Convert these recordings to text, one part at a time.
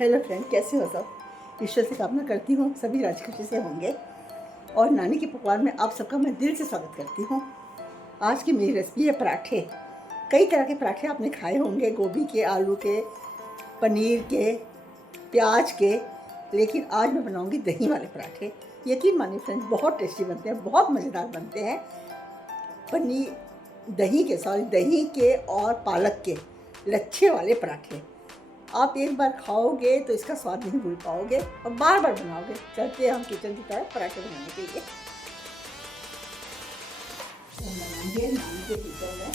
Hello friend, कैसे हो सब। ईश्वर से कामना करती हूँ सभी राज खुशी से होंगे। और नानी के पकवान में आप सबका मैं दिल से स्वागत करती हूँ। आज की मेरी रेसिपी है पराठे। कई तरह के पराठे आपने खाए होंगे, गोभी के, आलू के, पनीर के, प्याज के, लेकिन आज मैं बनाऊँगी दही वाले पराठे। यकीन मानिए फ्रेंड्स, बहुत टेस्टी बनते हैं, बहुत मज़ेदार बनते हैं। दही के और पालक के लच्छे वाले पराठे आप एक बार खाओगे तो इसका स्वाद नहीं भूल पाओगे और बार बार बनाओगे। चलते हैं हम किचन की तरफ पराठे बनाने के लिए। हम बनाएंगे नानी के किचन में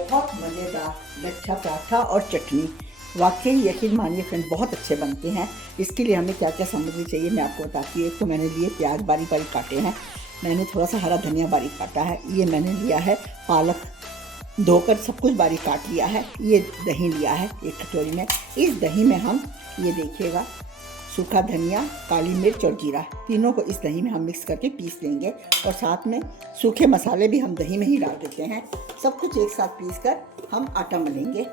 बहुत मज़ेदार लच्छा पराठा और चटनी। वाकई यकीन मानिए फ्रेंड, बहुत अच्छे बनते हैं। इसके लिए हमें क्या क्या सामग्री चाहिए मैं आपको बताती हूँ। एक तो मैंने लिए प्याज बारीक बारीक काटे हैं, मैंने थोड़ा सा हरा धनिया बारीक काटा है, ये मैंने लिया है पालक, धोकर सब कुछ बारीक काट लिया है। ये दही लिया है एक कटोरी में। इस दही में हम ये देखिएगा सूखा धनिया, काली मिर्च और जीरा, तीनों को इस दही में हम मिक्स करके पीस लेंगे। और साथ में सूखे मसाले भी हम दही में ही डाल देते हैं। सब कुछ एक साथ पीस कर हम आटा मलेंगे।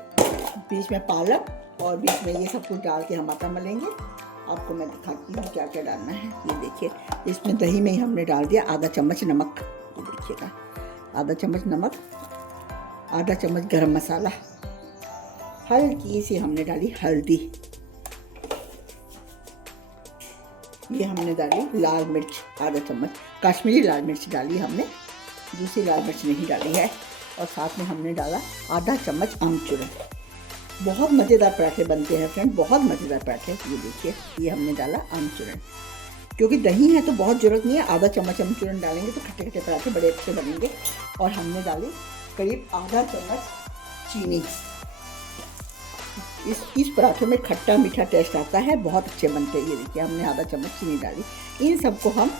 बीच में पालक और बीच में ये सब कुछ डाल के हम आटा मलेंगे। आपको मैं दिखाती हूँ क्या क्या डालना है। ये देखिए, इसमें दही में ही हमने डाल दिया आधा चम्मच नमक, ये देखिएगा आधा चम्मच नमक, आधा चम्मच गरम मसाला, हल्की सी हमने डाली हल्दी, ये हमने डाली लाल मिर्च आधा चम्मच, कश्मीरी लाल मिर्च डाली हमने, दूसरी लाल मिर्च नहीं डाली है। और साथ में हमने डाला आधा चम्मच आमचूर। बहुत मज़ेदार पराठे बनते हैं फ्रेंड, बहुत मज़ेदार पराठे। ये देखिए, ये हमने डाला आमचूर। क्योंकि दही है तो बहुत ज़रूरत नहीं है, आधा चम्मच आमचूर डालेंगे तो खट्टे खट्टे पराठे बड़े अच्छे बनेंगे। और हमने डाली करीब आधा चम्मच चीनी। इस पराठे में खट्टा मीठा टेस्ट आता है, बहुत अच्छे बनते हैं। ये देखिए, हमने आधा चम्मच चीनी डाली। इन सबको हम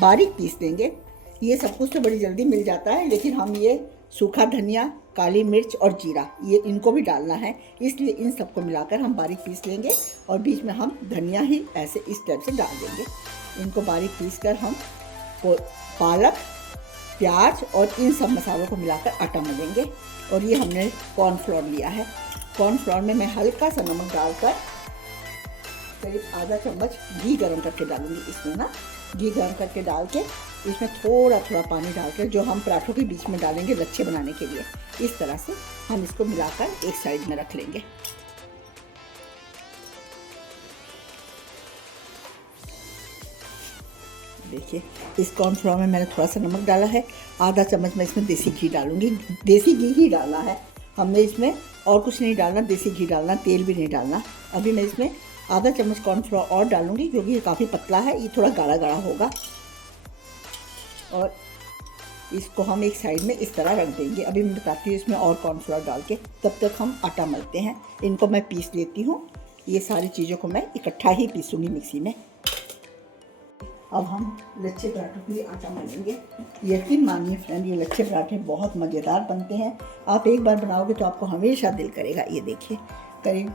बारीक पीस देंगे। ये सब कुछ तो बड़ी जल्दी मिल जाता है, लेकिन हम ये सूखा धनिया, काली मिर्च और जीरा, ये इनको भी डालना है, इसलिए इन सबको मिलाकर हम बारीक पीस लेंगे। और बीच में हम धनिया ही ऐसे इस टाइप से डाल देंगे। इनको बारीक पीस कर हम पालक, प्याज और इन सब मसालों को मिलाकर आटा मलेंगे। और ये हमने कॉर्नफ्लोर लिया है। कॉर्नफ्लोर में मैं हल्का सा नमक डालकर करीब आधा चम्मच घी गरम करके डालूंगी इसमें ना। घी गरम करके डाल के इसमें थोड़ा थोड़ा पानी डालकर जो हम पराठों के बीच में डालेंगे लच्छे बनाने के लिए, इस तरह से हम इसको मिलाकर एक साइड में रख लेंगे। देखिए, इस कॉर्नफ्लोर में मैंने थोड़ा सा नमक डाला है, आधा चम्मच मैं इसमें देसी घी डालूंगी। देसी घी ही डालना है हमने इसमें, और कुछ नहीं डालना, देसी घी डालना, तेल भी नहीं डालना। अभी मैं इसमें आधा चम्मच कॉर्नफ्लोर और डालूंगी, क्योंकि ये काफ़ी पतला है, ये थोड़ा गाढ़ा गाढ़ा होगा। और इसको हम एक साइड में इस तरह रख देंगे। अभी मैं बताती हूँ इसमें और कॉर्नफ्लोर डाल के, तब तक हम आटा मलते हैं। इनको मैं पीस लेती हूँ, ये सारी चीज़ों को मैं इकट्ठा ही पीसूँगी मिक्सी में। अब हम लच्छे पराठों के लिए आटा मलेंगे। यकीन मानिए फ्रेंड, ये लच्छे पराठे बहुत मज़ेदार बनते हैं। आप एक बार बनाओगे तो आपको हमेशा दिल करेगा। ये देखिए, करीब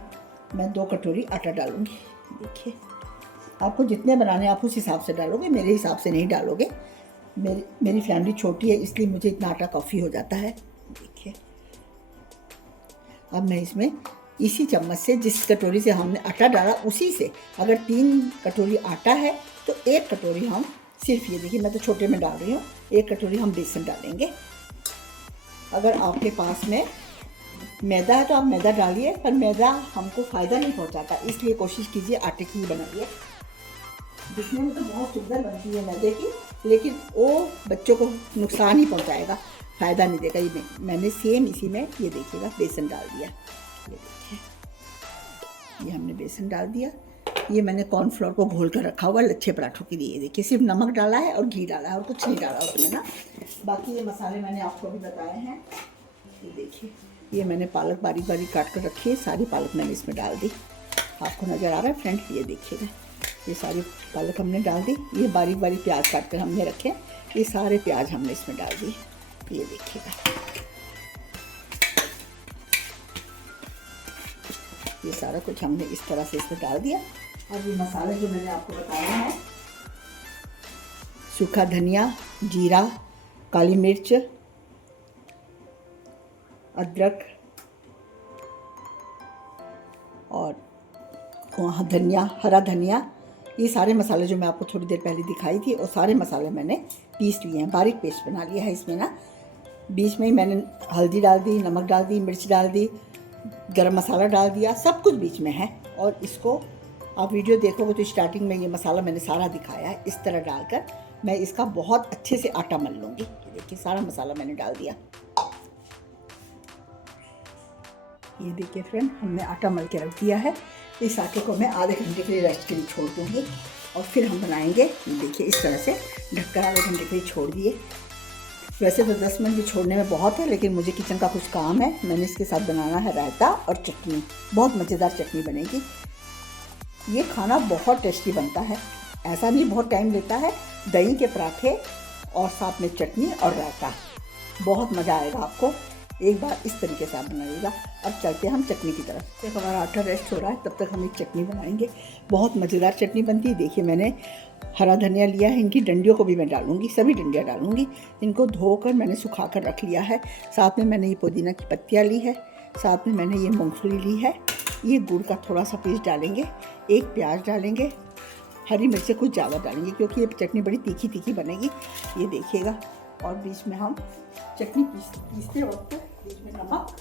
मैं 2 कटोरी आटा डालूंगी। देखिए, आपको जितने बनाने आप उस हिसाब से डालोगे, मेरे हिसाब से नहीं डालोगे। मेरी फैमिली छोटी है, इसलिए मुझे इतना आटा काफ़ी हो जाता है। देखिए, अब मैं इसमें इसी चम्मच से, जिस कटोरी से हमने आटा डाला उसी से, अगर 3 कटोरी आटा है तो 1 कटोरी हम सिर्फ, ये देखिए मैं तो छोटे में डाल रही हूँ, 1 कटोरी हम बेसन डालेंगे। अगर आपके पास में मैदा है तो आप मैदा डालिए, पर मैदा हमको फ़ायदा नहीं पहुँचाता, इसलिए कोशिश कीजिए आटे की ही बनाइए। दिखने में तो बहुत सुंदर बनती है मैदे की, लेकिन वो बच्चों को नुकसान ही पहुँचाएगा, फ़ायदा नहीं देगा। ये मैंने सेम इसी में, ये देखिएगा, बेसन डाल दिया। ये देखिए, ये हमने बेसन डाल दिया। ये मैंने कॉर्नफ्लोर को घोल कर रखा हुआ लच्छे पराठों के लिए। देखिए, सिर्फ नमक डाला है और घी डाला है और कुछ नहीं डाला उसमें ना। बाकी ये मसाले मैंने आपको अभी बताए हैं। ये देखिए, ये मैंने पालक बारीक बारीक काट कर रखी है, सारी पालक मैंने इसमें डाल दी। आपको नज़र आ रहा है फ्रेंड, ये देखिएगा, ये सारी पालक हमने डाल दी। ये बारीक बारीक प्याज काट कर हमने रखे, ये सारे प्याज हमने इसमें डाल दिए। ये देखिएगा, ये सारा कुछ हमने इस तरह से इसमें डाल दिया। और ये मसाले जो मैंने आपको बताए हैं, सूखा धनिया, जीरा, काली मिर्च, अदरक और वहाँ धनिया, हरा धनिया, ये सारे मसाले जो मैं आपको थोड़ी देर पहले दिखाई थी, और सारे मसाले मैंने पीस लिए हैं, बारीक पेस्ट बना लिया है। इसमें ना बीच में ही मैंने हल्दी डाल दी, नमक डाल दी, मिर्च डाल दी, गरम मसाला डाल दिया, सब कुछ बीच में है। और इसको आप वीडियो देखोगे तो स्टार्टिंग में ये मसाला मैंने सारा दिखाया है। इस तरह डालकर मैं इसका बहुत अच्छे से आटा मल लूँगी। देखिए सारा मसाला मैंने डाल दिया। ये देखिए फ्रेंड, हमने आटा मल के रख दिया है। इस आटे को मैं आधे घंटे के लिए रेस्ट के लिए छोड़ दूँगी और फिर हम बनाएंगे। ये देखिए इस तरह से ढककर आधे घंटे के लिए छोड़ दिए। वैसे तो 10 मिनट भी छोड़ने में बहुत है, लेकिन मुझे किचन का कुछ काम है। मैंने इसके साथ बनाना है रायता और चटनी, बहुत मज़ेदार चटनी बनेगी। ये खाना बहुत टेस्टी बनता है, ऐसा नहीं बहुत टाइम लेता है। दही के पराठे और साथ में चटनी और रायता, बहुत मज़ा आएगा आपको। एक बार इस तरीके से आप बनाइएगा। अब चलते हैं हम चटनी की तरफ। जब हमारा आटा रेस्ट हो रहा है तब तक हम एक चटनी बनाएंगे, बहुत मज़ेदार चटनी बनती है। देखिए मैंने हरा धनिया लिया है, इनकी डंडियों को भी मैं डालूंगी, सभी डंडियाँ डालूंगी। इनको धोकर मैंने सुखा कर रख लिया है। साथ में मैंने ये पुदीना की पत्तियाँ ली है, साथ में मैंने ये मूंगफली ली है। ये गुड़ का थोड़ा सा पीस डालेंगे, एक प्याज डालेंगे, हरी मिर्चें कुछ ज़्यादा डालेंगे क्योंकि ये चटनी बड़ी तीखी तीखी बनेगी। ये देखिएगा। और बीच में हम चटनी पीसते वक्त बीच में नमक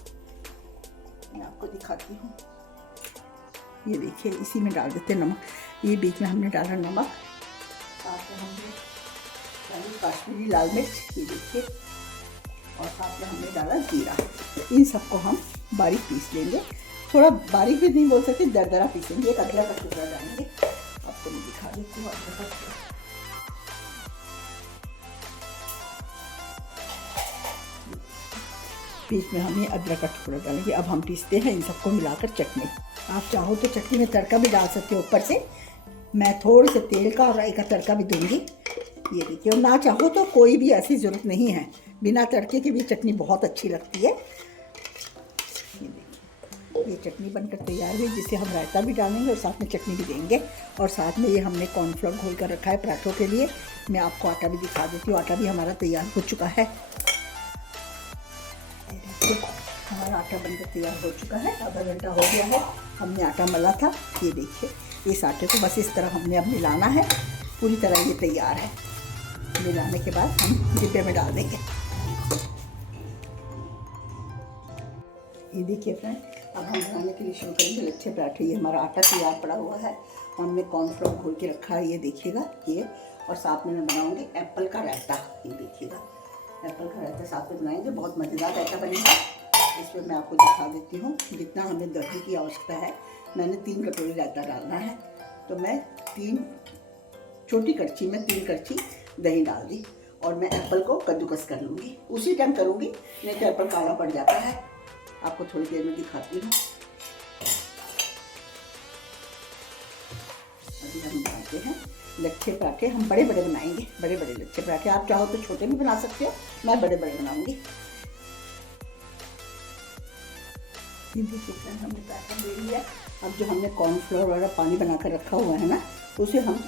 मैं आपको दिखाती हूँ। ये देखिए इसी में डाल देते हैं नमक। ये बीच में हमने डाला नमक, साथ में हमने डाली काश्मीरी लाल मिर्च, ये देखिए, और साथ में हमने डाला जीरा। इन सबको हम बारीक पीस लेंगे, थोड़ा बारीक भी नहीं बोल सकते, दरदरा पीसेंगे। एक अदरक का टुकड़ा डालेंगे, आपको मैं दिखा देती हूँ अदरक का टुकड़ा। बीच में हम ये अदरक का टुकड़ा डालेंगे। अब हम पीसते हैं इन सबको मिलाकर चटनी। आप चाहो तो चटनी में तड़का भी डाल सकते हो ऊपर से। मैं थोड़े से तेल का और राई का तड़का भी दूंगी। ये देखिए, और ना चाहो तो कोई भी ऐसी ज़रूरत नहीं है, बिना तड़के की भी चटनी बहुत अच्छी लगती है। ये देखिए, ये चटनी बनकर तैयार हुई, जिसे हम रायता भी डालेंगे और साथ में चटनी भी देंगे। और साथ में ये हमने कॉर्नफ्लोर घोल कर रखा है पराठों के लिए। मैं आपको आटा भी दिखा देती हूँ। आटा भी हमारा तैयार हो चुका है। हमारा आटा बनकर तैयार हो चुका है, आधा घंटा हो गया है, हमने आटा मला था। ये देखिए, इस आटे को बस इस तरह हमने अब मिलाना है, पूरी तरह ये तैयार है। मिलाने के बाद हम डिब्बे में डाल देंगे। ये देखिए फ्रेंड, अब हम बनाने के लिए शुरू करेंगे लच्छे पराठे। ये हमारा आटा तैयार पड़ा हुआ है, हमने कॉर्नफ्लोर घोल के रखा है। ये देखिएगा ये, और साथ में मैं बनाऊँगी एप्पल का रायता। ये देखिएगा, एप्पल का रायता साथ में बनाएंगे, बहुत मज़ेदार रायता बनेगा। इसमें मैं आपको दिखा देती हूँ जितना हमें दही की आवश्यकता है। मैंने 3 कटोरी रायता डालना है, तो मैं 3 छोटी कड़छी में 3 कड़छी दही डाल दी। और मैं एप्पल को कद्दूकस कर लूँगी, उसी टाइम करूँगी, नहीं तो एप्पल काला पड़ जाता है। आपको थोड़ी देर में दिखाती हूँ। अभी हम बनाते हैं लच्छे पराठे। हम बड़े बड़े बनाएंगे, बड़े बड़े लच्छे पराठे। आप चाहो तो छोटे भी बना सकते हो, मैं बड़े बड़े बनाऊंगी। ये देखिए फ्रेंड, हमने पराठा ले लिया। अब जो हमने कॉर्नफ्लोर वाला पानी बनाकर रखा हुआ है ना, उसे हम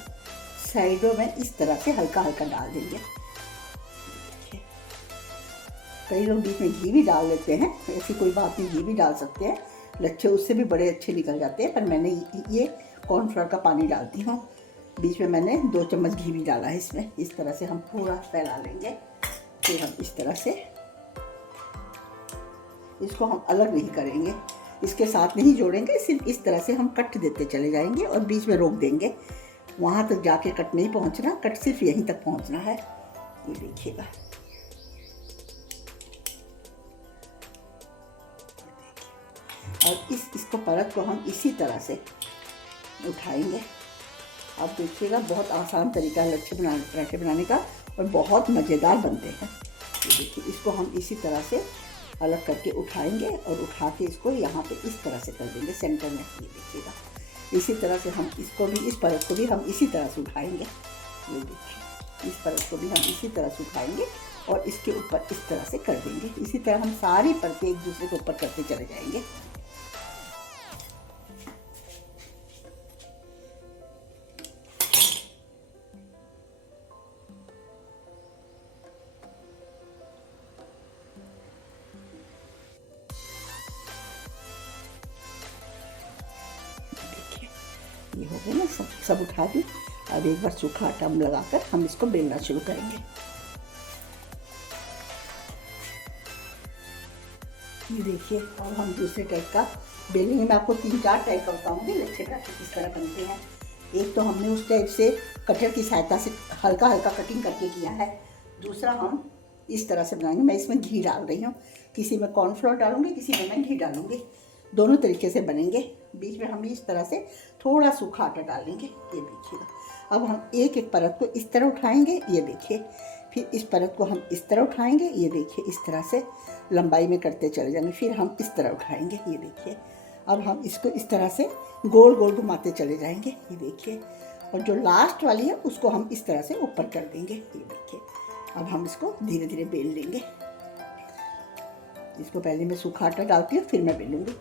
साइडों में इस तरह से हल्का हल्का डाल देंगे। कई लोग बीच में घी भी डाल लेते हैं, ऐसी कोई बात नहीं, घी भी डाल सकते हैं, लच्छे उससे भी बड़े अच्छे निकल जाते हैं। पर मैंने ये कॉर्नफ्लोर का पानी डालती हूँ। बीच में मैंने 2 चम्मच घी भी डाला है इसमें। इस तरह से हम पूरा फैला लेंगे। फिर हम इस तरह से इसको हम अलग नहीं करेंगे, इसके साथ नहीं जोड़ेंगे, सिर्फ इस तरह से हम कट देते चले जाएंगे और बीच में रोक देंगे। वहाँ तक जाके कट नहीं पहुँचना, कट सिर्फ यहीं तक पहुँचना है। ये देखिएगा, और इसको परत को हम इसी तरह से उठाएंगे। आप देखिएगा, बहुत आसान तरीका है लच्छे पराठे बनाने का, और बहुत मज़ेदार बनते हैं। ये देखिए, इसको हम इसी तरह से अलग करके उठाएंगे और उठा के इसको यहाँ पे इस तरह से कर देंगे सेंटर में। ये देखिएगा, इसी तरह से हम इसको भी, इस परत को भी हम इसी तरह से उठाएंगे। ये देखिए, इस परत को भी हम इसी तरह से उठाएंगे और इसके ऊपर इस तरह से कर देंगे। इसी तरह हम सारी परतें एक दूसरे के ऊपर करते चले जाएंगे। ये हो गया ना, सब उठा दी। अब एक बार सूखा आटा लगाकर हम इसको बेलना शुरू करेंगे। ये देखिए, और हम दूसरे टाइप का बेलेंगे। मैं आपको 3-4 टाइप का बताऊँगी लच्छे पराठे किस तरह बनते हैं। एक तो हमने उस टाइप से कटर की सहायता से हल्का हल्का कटिंग करके किया है। दूसरा हम इस तरह से बनाएंगे। मैं इसमें घी डाल रही हूँ, किसी में कॉर्नफ्लोर डालूंगी, किसी में मैं घी डालूंगी। दोनों तरीके से बनेंगे। बीच में हम इस तरह से थोड़ा सूखा आटा डालेंगे। ये देखिएगा। अब हम एक एक परत को इस तरह उठाएंगे, ये देखिए। फिर इस परत को हम इस तरह उठाएंगे, ये देखिए। इस तरह से लंबाई में करते चले जाएंगे। फिर हम इस तरह उठाएंगे, ये देखिए। अब हम इसको इस तरह से गोल गोल घुमाते चले जाएंगे, ये देखिए। और जो लास्ट वाली है उसको हम इस तरह से ऊपर कर देंगे, ये देखिए। अब हम इसको धीरे धीरे बेल लेंगे। इसको पहले मैं सूखा आटा डालती हूँ, फिर मैं बेलूँगी।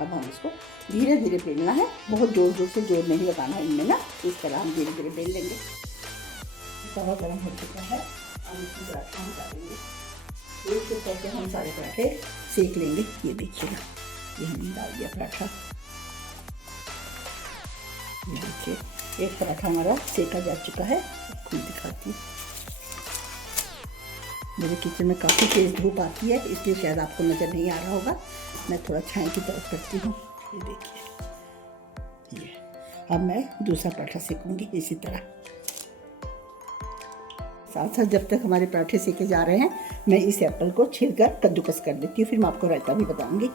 अब हम इसको धीरे धीरे बेलना है, बहुत जोर जोर से जोर नहीं लगाना है इनमें ना। इस तरह हम धीरे धीरे बेल लेंगे। तवा गर्म हो चुका है, हम इसमें पराठा हम डालेंगे। एक एक करके हम सारे पराठे सेक लेंगे। ये देखिएगा, ये हमने डाल दिया पराठा। ये देखिए, एक पराठा हमारा सेका जा चुका है। आपको दिखाती हूँ। मेरे किचन में काफ़ी तेज़ धूप आती है, इसलिए शायद आपको नज़र नहीं आ रहा होगा। मैं थोड़ा छाया की तरफ करती हूँ। ये देखिए, ये अब मैं दूसरा पराठा सेकूँगी इसी तरह। साथ साथ जब तक हमारे पराठे सेके जा रहे हैं, मैं इस एप्पल को छीलकर कद्दूकस कर देती हूँ। फिर मैं आपको रायता भी बताऊँगी।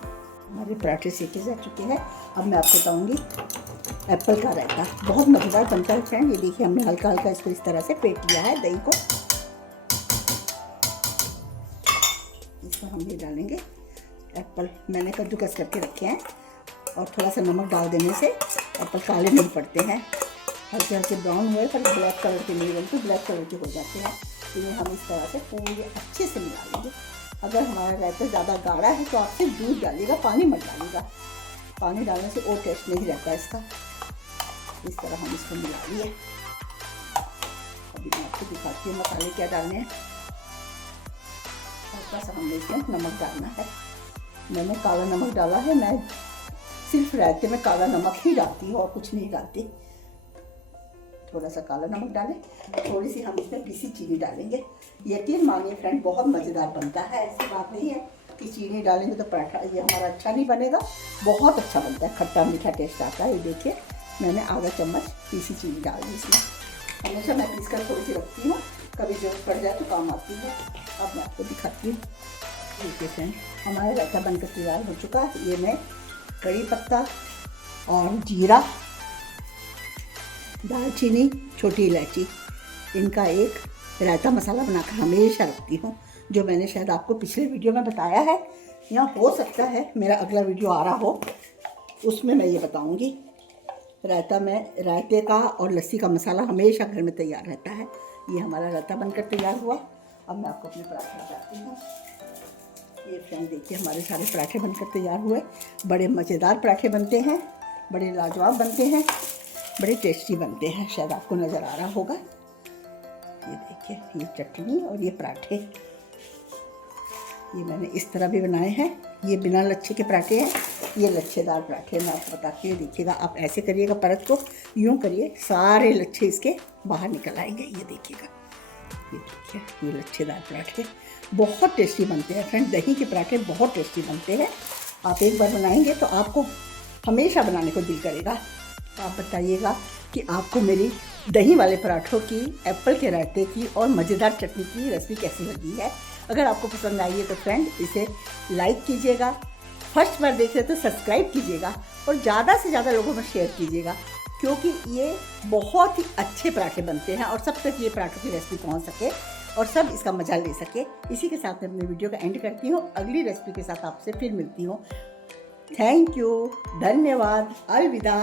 हमारे पराठे सेके जा चुके हैं। अब मैं आपको बताऊँगी एप्पल का रायता। बहुत मज़ेदार बनता है फ्रेंड। ये देखिए, हमने हल्का हल्का इसको इस तरह से फेंट लिया है दही को। इसको हम ये डालेंगे एप्पल। मैंने कद्दूकस करके रखे हैं, और थोड़ा सा नमक डाल देने से एप्पल काले नहीं पड़ते हैं। हल्के हल्के ब्राउन हुए पर ब्लैक कलर के नहीं बनते, ब्लैक कलर के हो जाते हैं। इन्हें हम इस तरह से पूरे अच्छे से मिला लेंगे। अगर हमारा रायता ज़्यादा गाढ़ा है तो आप सिर्फ दूध डालिएगा, पानी मत डालिएगा। पानी डालने से और टेस्ट नहीं रहता इसका। इस तरह हम इसको मिला लिए। अभी मैं आपको दिखाती हूँ मसाले क्या डालने हैं। हल्का सा हमने इसमें नमक डालना है। मैंने काला नमक डाला है। मैं सिर्फ रायते में काला नमक ही डालती हूँ और कुछ नहीं डालती। थोड़ा सा काला नमक डालें, थोड़ी सी हम इसमें पीसी चीनी डालेंगे। यकीन मानिए फ्रेंड, बहुत मज़ेदार बनता है। ऐसी बात नहीं है कि चीनी डालेंगे तो पराठा ये हमारा अच्छा नहीं बनेगा। बहुत अच्छा बनता है, खट्टा मीठा टेस्ट आता है। ये देखिए, मैंने आधा चम्मच पीसी चीनी डाल दी इसमें। हमेशा मैं पीस कर थोड़ी सी रखती हूँ, कभी जरूरत पड़ जाए तो काम आती है। अब मैं आपको दिखाती हूँ। देखिए फ्रेंड, हमारा रायता बनकर तैयार हो चुका है। ये मैं कड़ी पत्ता और जीरा, दालचीनी, छोटी इलायची, इनका एक रायता मसाला बनाकर हमेशा रखती हूँ, जो मैंने शायद आपको पिछले वीडियो में बताया है, या हो सकता है मेरा अगला वीडियो आ रहा हो, उसमें मैं ये बताऊँगी। रायता में रायते का और लस्सी का मसाला हमेशा घर में तैयार रहता है। ये हमारा रायता बनकर तैयार हुआ। अब मैं आपको अपने पराठे बताती हूँ। ये फ्रेंड देखिए, हमारे सारे पराठे बनकर तैयार हुए। बड़े मज़ेदार पराठे बनते हैं, बड़े लाजवाब बनते हैं, बड़े टेस्टी बनते हैं। शायद आपको नज़र आ रहा होगा। ये देखिए, ये चटनी और ये पराठे, ये मैंने इस तरह भी बनाए हैं। ये बिना लच्छे के पराठे हैं, ये लच्छेदार पराठे। मैं आपको बताती हूँ। देखिएगा, आप ऐसे करिएगा, परत को यूँ करिए, सारे लच्छे इसके बाहर निकल आएंगे। ये देखिएगा, ये देखिए, ये लच्छेदार पराठे बहुत टेस्टी बनते हैं फ्रेंड। दही के पराठे बहुत टेस्टी बनते हैं। आप एक बार बनाएंगे तो आपको हमेशा बनाने को दिल करेगा। आप बताइएगा कि आपको मेरी दही वाले पराठों की, एप्पल के रायते की और मज़ेदार चटनी की रेसिपी कैसी लगी है। अगर आपको पसंद आई है तो फ्रेंड इसे लाइक कीजिएगा, फर्स्ट बार देख रहे तो सब्सक्राइब कीजिएगा, और ज़्यादा से ज़्यादा लोगों में शेयर कीजिएगा, क्योंकि ये बहुत ही अच्छे पराठे बनते हैं और सब तक ये पराठों की रेसिपी पहुँच सके और सब इसका मज़ा ले सके। इसी के साथ मैं अपने वीडियो का एंड करती हूँ। अगली रेसिपी के साथ आपसे फिर मिलती हूँ। थैंक यू, धन्यवाद, अलविदा।